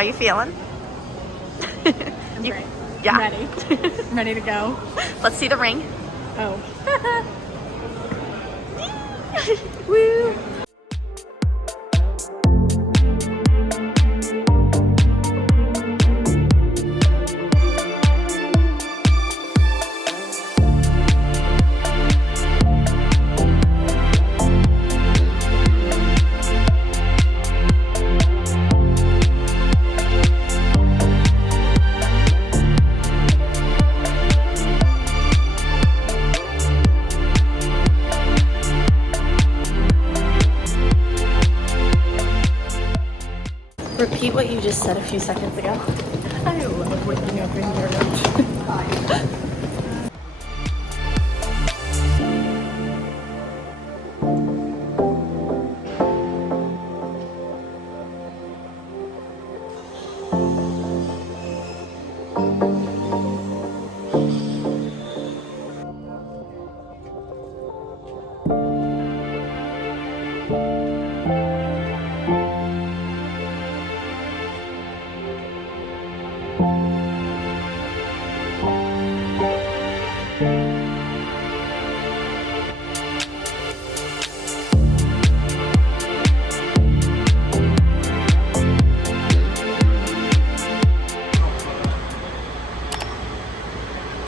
How you feeling? I'm great. Yeah. I'm ready. I'm ready to go. Let's see the ring. Oh. Woo! Repeat what you just said a few seconds ago. I love waking up in Europe.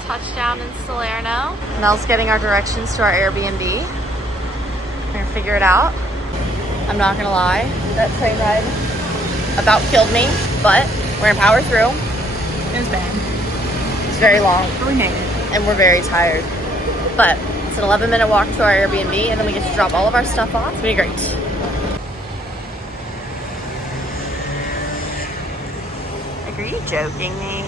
Touchdown in Salerno. Mel's getting our directions to our Airbnb. We're gonna figure it out. I'm not gonna lie, that train ride about killed me, but we're gonna power through. It was bad. It's very long, But we made it. and we're very tired. But it's an 11-minute walk to our Airbnb, and then we get to drop all of our stuff off. It's gonna be great. Like, are you joking me?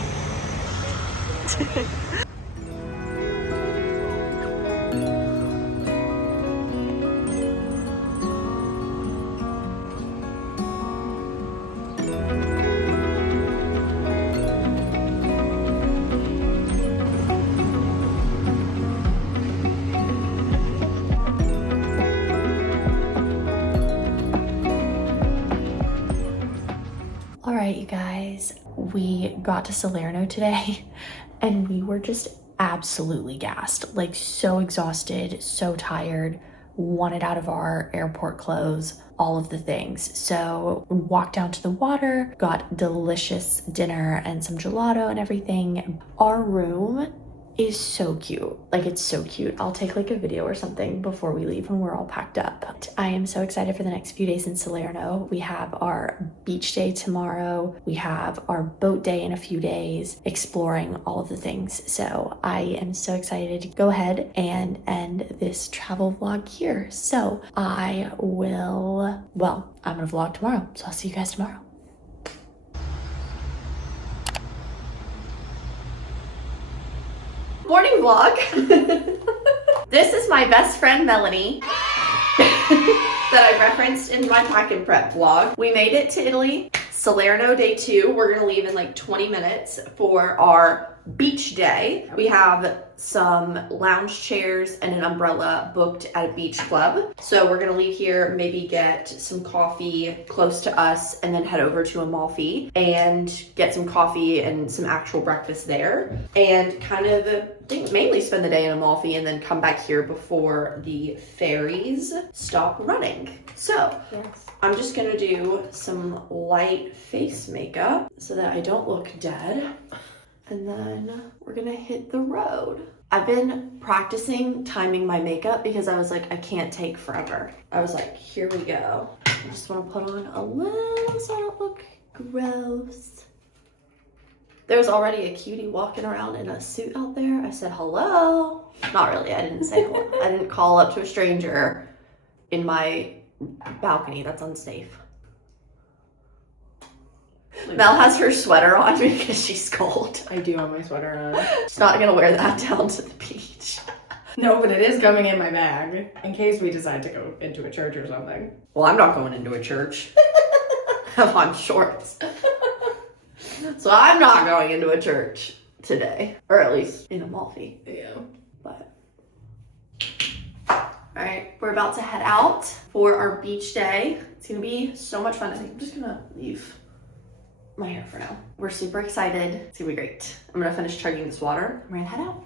All right, you guys, we got to Salerno today and we were just absolutely gassed, like so exhausted, so tired, wanted out of our airport clothes, all of the things. So we walked down to the water, got delicious dinner and some gelato and everything. Our room is so cute. Like, it's so cute. I'll take like a video or something before we leave when we're all packed up. I am so excited for the next few days in Salerno. We have our beach day tomorrow. We have our boat day in a few days, exploring all of the things. So I am so excited to go ahead and end this travel vlog here. So I'm gonna vlog tomorrow. So I'll see you guys tomorrow. Morning vlog. This is my best friend Melanie that I referenced in my pack and prep vlog. We made it to Italy, Salerno day 2. We're gonna leave in like 20 minutes for our beach day. We have some lounge chairs and an umbrella booked at a beach club. So we're gonna leave here, maybe get some coffee close to us, and then head over to Amalfi and get some coffee and some actual breakfast there, and kind of mainly spend the day in Amalfi and then come back here before the ferries stop running. So yes. I'm just gonna do some light face makeup so that I don't look dead. And then we're gonna hit the road. I've been practicing timing my makeup because I was like, I can't take forever. I was like, here we go. I just wanna put on a little so I don't look gross. There was already a cutie walking around in a suit out there. I said, hello. Not really, I didn't say hello. I didn't call up to a stranger in my balcony. That's unsafe. Mel has her sweater on because she's cold. I do have my sweater on. She's not gonna wear that down to the beach. No, but it is coming in my bag in case we decide to go into a church or something. Well, I'm not going into a church. I'm on shorts. So I'm not going into a church today. Or at least in Amalfi. Yeah. But alright, we're about to head out for our beach day. It's gonna be so much fun. I think I'm just gonna leave my hair for now. We're super excited. It's gonna be great. I'm gonna finish chugging this water. We're gonna head out.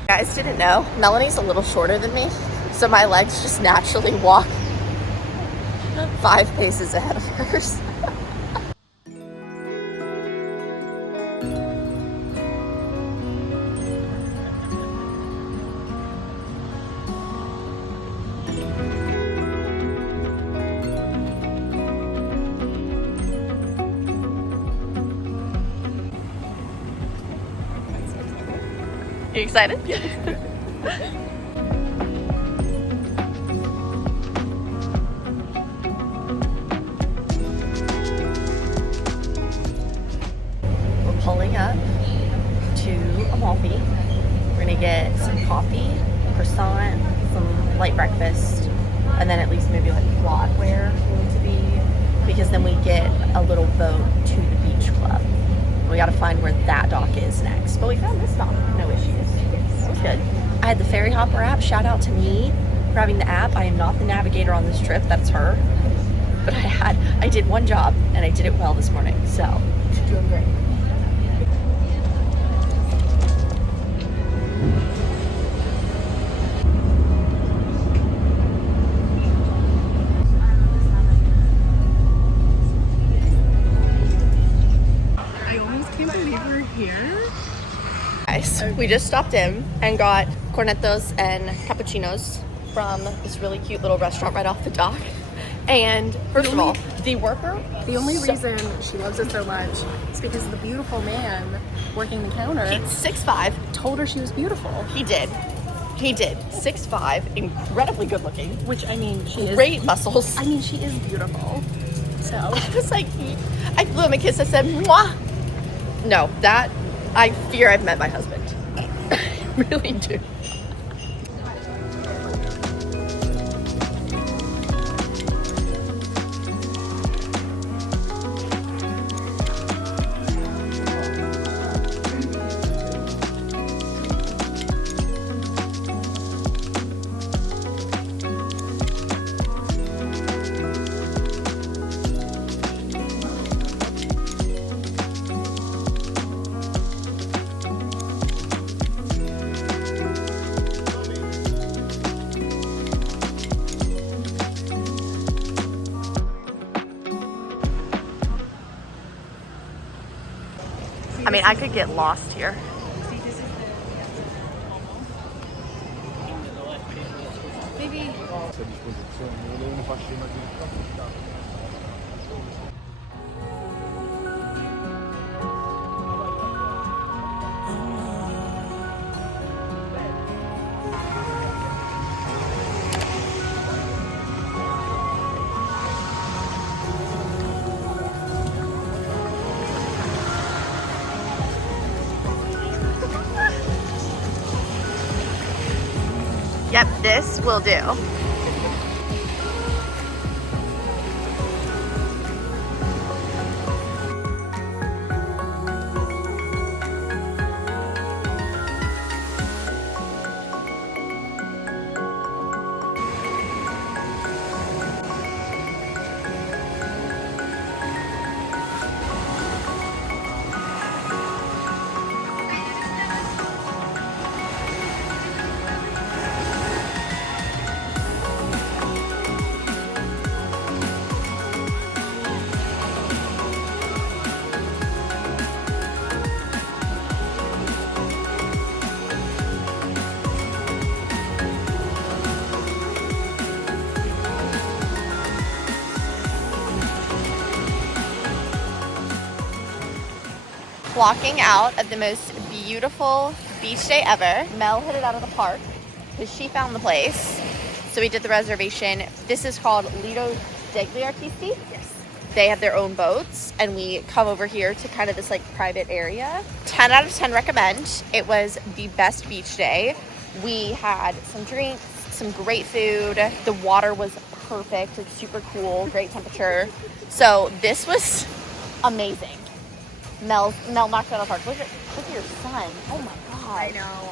You guys didn't know, Melanie's a little shorter than me, so my legs just naturally walk 5 paces ahead of hers. You excited? We're pulling up to Amalfi. We're gonna get some coffee, croissant, some light breakfast, and then at least maybe like quad wear we need to be, because then we get a little boat to the beach club. We gotta find where that dock is next. But we found this dock, no issues. It was good. I had the Ferry Hopper app. Shout out to me for having the app. I am not the navigator on this trip, that's her. But I did one job and I did it well this morning, so she's doing great. Guys, we just stopped in and got cornetos and cappuccinos from this really cute little restaurant right off the dock. And first of all, the worker. The only reason she loves it so much is because the beautiful man working the counter. He's 6'5". Told her she was beautiful. He did. 6'5", incredibly good looking. Which, I mean, she is. Great muscles. I mean, she is beautiful. So. I was like, I blew him a kiss. I said, mwah. No, that, I fear I've met my husband. I really do. I mean, I could get lost here. Maybe. Yep, this will do. Walking out of the most beautiful beach day ever. Mel hit it out of the park because she found the place. So we did the reservation. This is called Lido degli Artisti. Yes. They have their own boats and we come over here to kind of this like private area. 10 out of 10 recommend. It was the best beach day. We had some drinks, some great food. The water was perfect. It's super cool, great temperature. So this was amazing. Mel knocked it out of the park. Look at your sun. Oh my god. I know.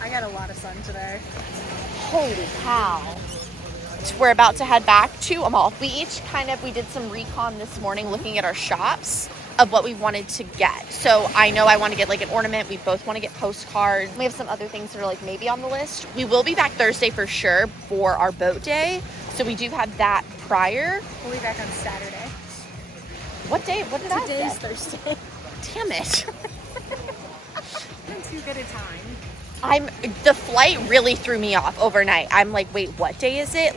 I got a lot of sun today. Holy cow. we're about to head back to Amalfi. We did some recon this morning looking at our shops of what we wanted to get. So I know I want to get like an ornament. We both want to get postcards. We have some other things that are like maybe on the list. We will be back Thursday for sure for our boat day. So we do have that prior. We'll be back on Saturday. What day? What did I say? Today's Thursday. Damn it. Not too good a time. The flight really threw me off overnight. I'm like, wait, what day is it?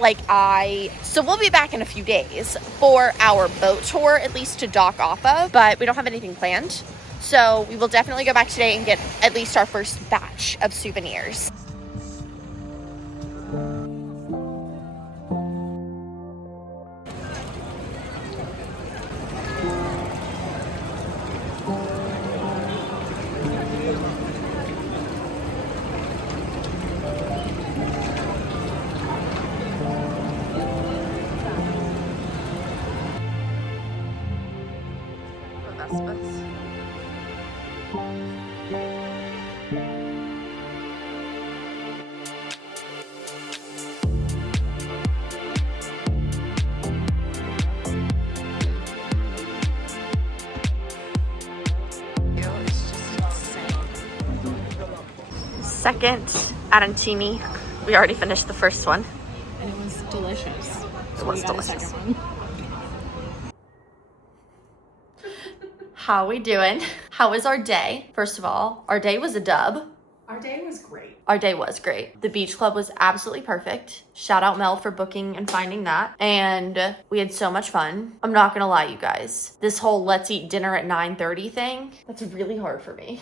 So we'll be back in a few days for our boat tour, at least to dock off of, but we don't have anything planned. So we will definitely go back today and get at least our first batch of souvenirs. Second arancini. We already finished the first one. And it was delicious. It was we got delicious. A second one. How we doing? How was our day? First of all, our day was a dub. Our day was great. Our day was great. The beach club was absolutely perfect. Shout out Mel for booking and finding that. And we had so much fun. I'm not gonna lie, you guys. This whole let's eat dinner at 9:30 thing, that's really hard for me.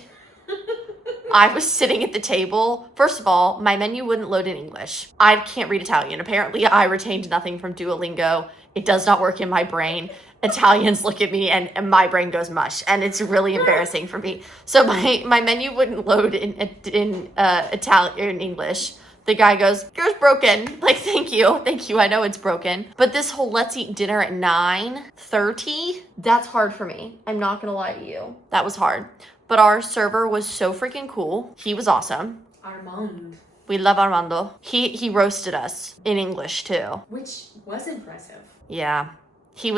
I was sitting at the table. First of all, my menu wouldn't load in English. I can't read Italian. Apparently, I retained nothing from Duolingo. It does not work in my brain. Italians look at me and my brain goes mush, and it's really embarrassing for me. So my menu wouldn't load in Italian or in English. The guy goes, "Yours broken." Like, thank you. I know it's broken. But this whole let's eat dinner at 9:30, that's hard for me. I'm not gonna lie to you. That was hard. But our server was so freaking cool. He was awesome. Armand. We love Armando. He roasted us in English too. Which was impressive. Yeah. He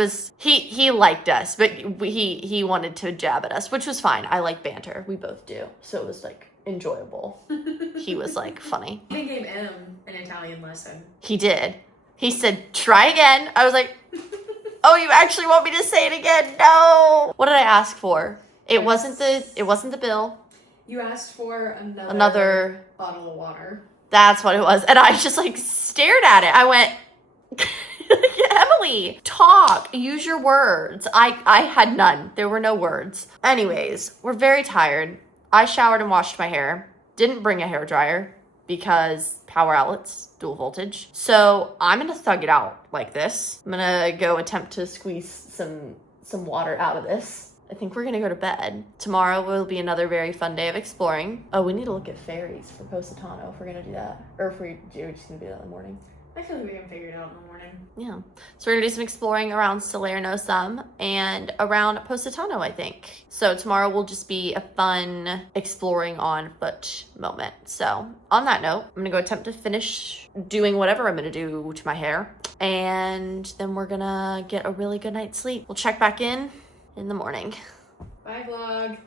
liked us, but he wanted to jab at us, which was fine. I like banter. We both do. So it was like enjoyable. He was like funny. He gave M an Italian lesson. He did. He said, "Try again." I was like, "Oh, you actually want me to say it again?" No. What did I ask for? It wasn't the bill. You asked for another bottle of water. That's what it was. And I just like stared at it. I went, "Emily, talk, use your words." I had none. There were no words. Anyways, we're very tired. I showered and washed my hair. Didn't bring a hairdryer because power outlets, dual voltage. So I'm gonna thug it out like this. I'm gonna go attempt to squeeze some water out of this. I think we're gonna go to bed. Tomorrow will be another very fun day of exploring. Oh, we need to look at ferries for Positano if we're gonna do that. Or if we're just gonna do that in the morning. I feel like we can figure it out in the morning. Yeah. So we're gonna do some exploring around Salerno and around Positano, I think. So tomorrow will just be a fun exploring on foot moment. So on that note, I'm gonna go attempt to finish doing whatever I'm gonna do to my hair. And then we're gonna get a really good night's sleep. We'll check back in the morning. Bye, vlog.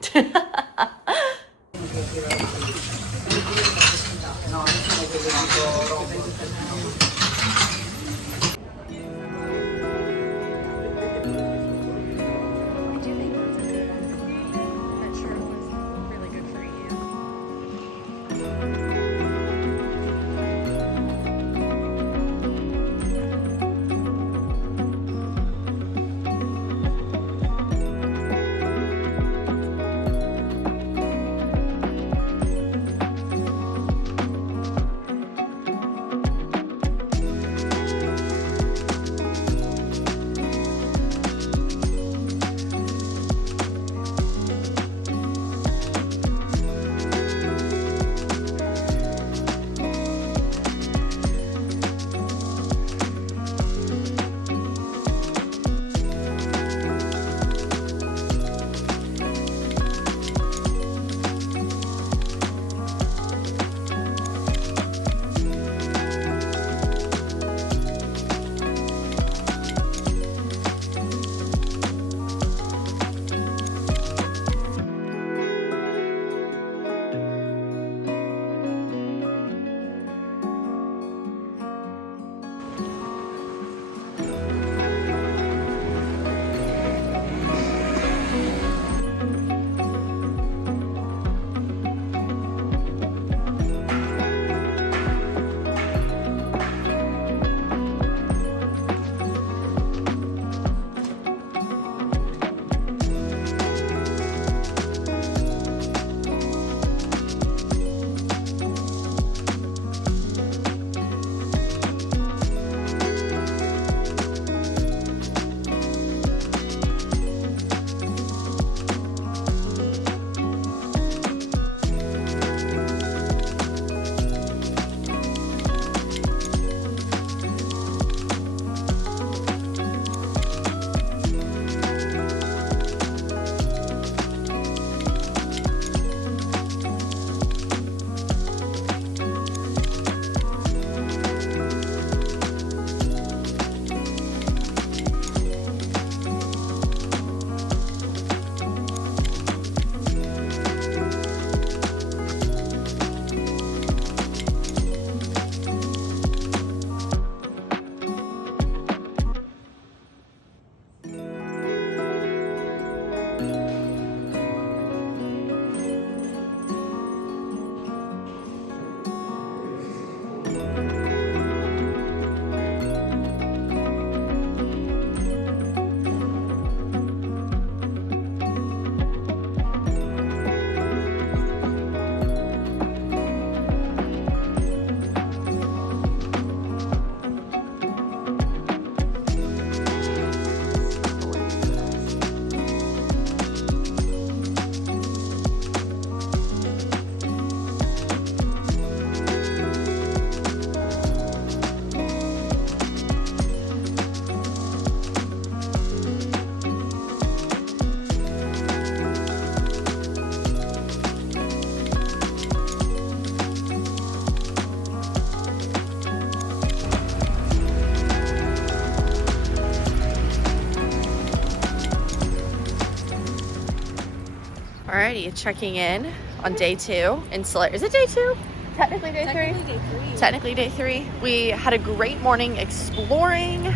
Alrighty, checking in on day 2 in Salerno. Is it day 2? Technically day 3? Technically day 3. We had a great morning exploring,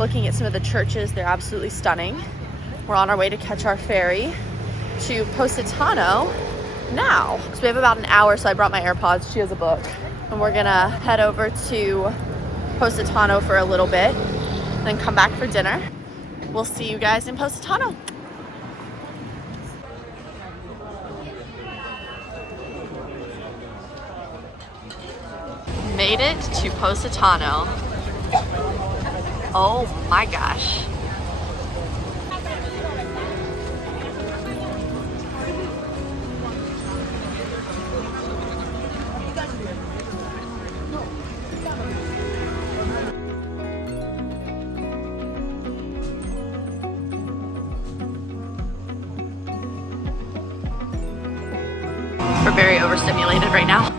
looking at some of the churches. They're absolutely stunning. We're on our way to catch our ferry to Positano now. So we have about an hour, so I brought my AirPods. She has a book. And we're gonna head over to Positano for a little bit, then come back for dinner. We'll see you guys in Positano. Made it to Positano. Oh my gosh. We're very overstimulated right now.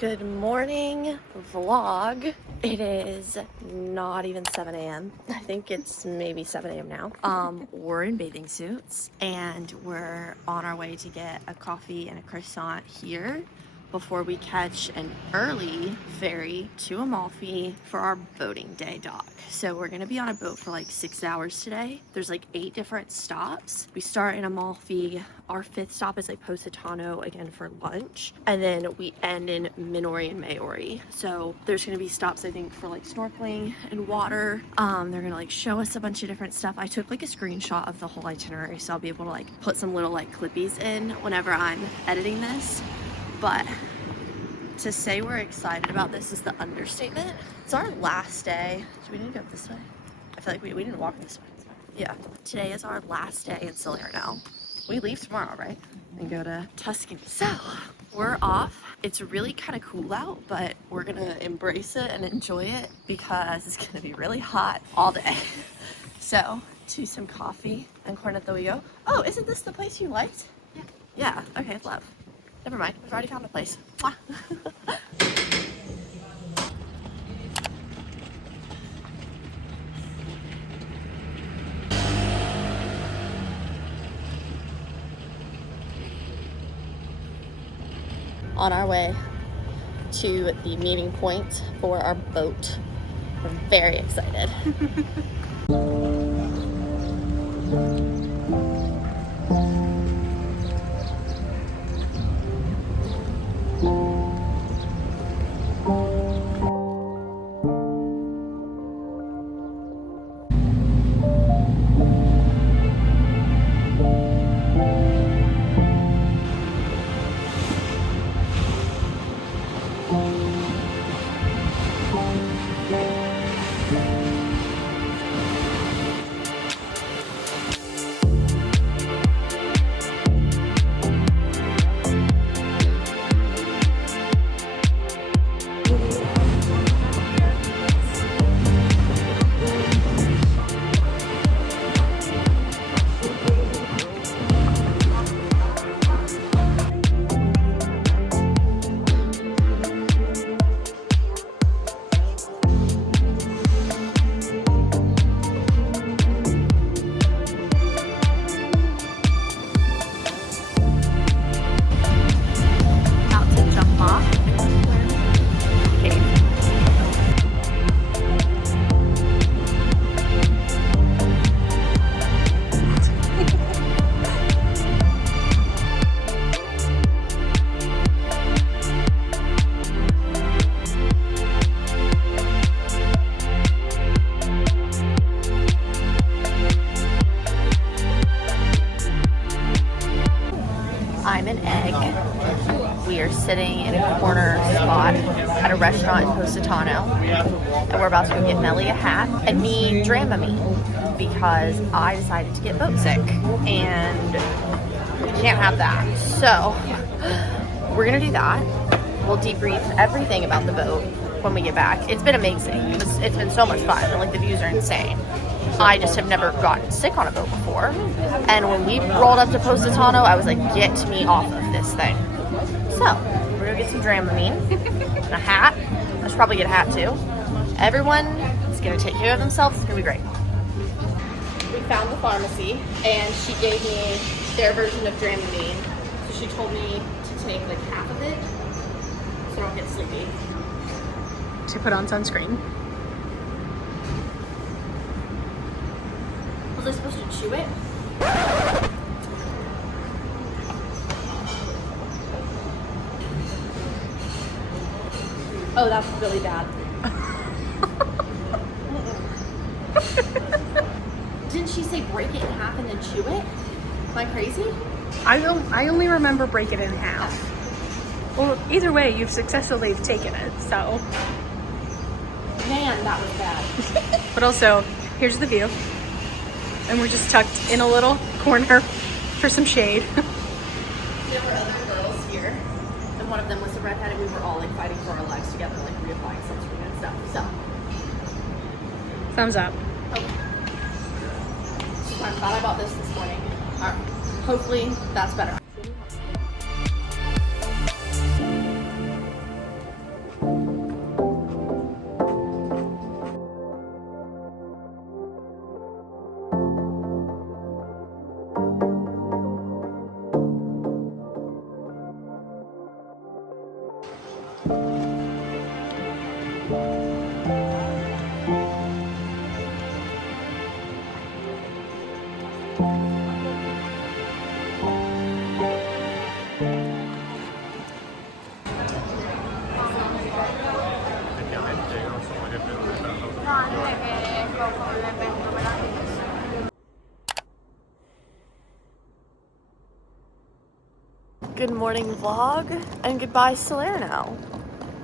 Good morning vlog. It is not even 7 a.m. I think it's maybe 7 a.m. now. We're in bathing suits and we're on our way to get a coffee and a croissant here before we catch an early ferry to Amalfi for our boating day dock. So we're gonna be on a boat for like 6 hours today. There's like 8 different stops. We start in Amalfi. Our 5th stop is like Positano again for lunch. And then we end in Minori and Maori. So there's gonna be stops I think for like snorkeling and water. They're gonna like show us a bunch of different stuff. I took like a screenshot of the whole itinerary so I'll be able to like put some little like clippies in whenever I'm editing this. But to say we're excited about this is the understatement. It's our last day. Do we need to go this way? I feel like we didn't walk this way. Yeah. Today is our last day in Salerno. We leave tomorrow, right? And go to Tuscany. So we're off. It's really kind of cool out, but we're gonna embrace it and enjoy it because it's gonna be really hot all day. So to some coffee and cornetto we go. Oh, isn't this the place you liked? Yeah. Yeah, okay, love. Never mind, we've already found a place. Mwah. On our way to the meeting point for our boat. We're very excited. I'm an egg. We are sitting in a corner spot at a restaurant in Positano, and we're about to go get Melly a hat and me Dramamine because I decided to get boat sick, and we can't have that. So we're gonna do that. We'll debrief everything about the boat when we get back. It's been amazing. It's been so much fun, and like the views are insane. I just have never gotten sick on a boat before. And when we rolled up to Positano, I was like, get me off of this thing. So, we're gonna get some Dramamine, and a hat. I should probably get a hat too. Everyone is gonna take care of themselves. It's gonna be great. We found the pharmacy, and she gave me their version of Dramamine. So she told me to take like half of it so I don't get sleepy. To put on sunscreen. Was I supposed to chew it? Oh, that's really bad. Didn't she say break it in half and then chew it? Am I crazy? I only remember break it in half. Well, either way, you've successfully taken it, so. Man, that was bad. But also, here's the view. And we're just tucked in a little corner for some shade. There were other girls here, and one of them was the redhead, and we were all like fighting for our lives together, like reapplying sunscreen and stuff. So, Thumbs up. okay. So I'm glad I bought this morning. All right. Hopefully, that's better. Good morning vlog and goodbye Salerno.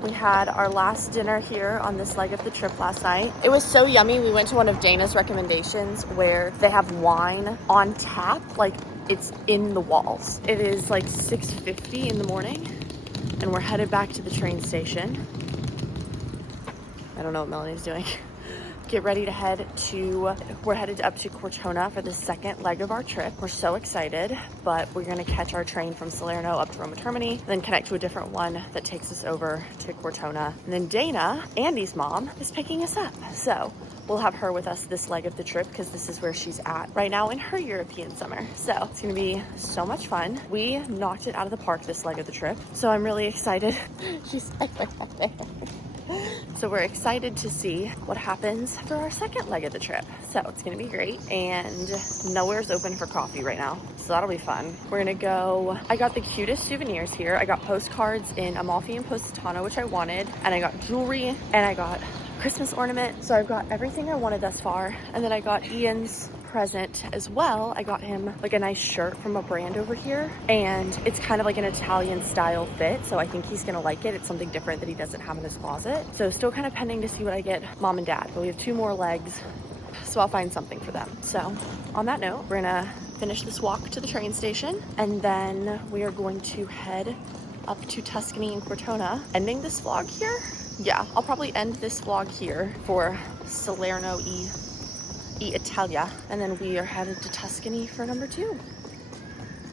We had our last dinner here on this leg of the trip last night. It was so yummy. We went to one of Dana's recommendations where they have wine on tap, like it's in the walls. It is like 6:50 in the morning and we're headed back to the train station. I don't know what Melanie's doing. get ready to we're headed up to Cortona for the second leg of our trip. We're so excited, but we're gonna catch our train from Salerno up to Roma Termini, then connect to a different one that takes us over to Cortona. And then Dana, Andy's mom, is picking us up. So we'll have her with us this leg of the trip because this is where she's at right now in her European summer. So it's gonna be so much fun. We knocked it out of the park this leg of the trip. So I'm really excited. She's right there. So we're excited to see what happens for our second leg of the trip. So it's gonna be great, and nowhere's open for coffee right now. So that'll be fun. We're gonna go, I got the cutest souvenirs here. I got postcards in Amalfi and Positano, which I wanted, and I got jewelry, and I got Christmas ornament. So I've got everything I wanted thus far. And then I got Ian's present as well. I got him like a nice shirt from a brand over here, and it's kind of like an Italian style fit, so I think he's gonna like it. It's something different that he doesn't have in his closet. So still kind of pending to see what I get mom and dad, but we have 2 more legs, so I'll find something for them. So on that note, we're gonna finish this walk to the train station, and then we are going to head up to Tuscany and Cortona. Ending this vlog here? Yeah, I'll probably end this vlog here for Salerno e Italia, and then we are headed to Tuscany for number 2.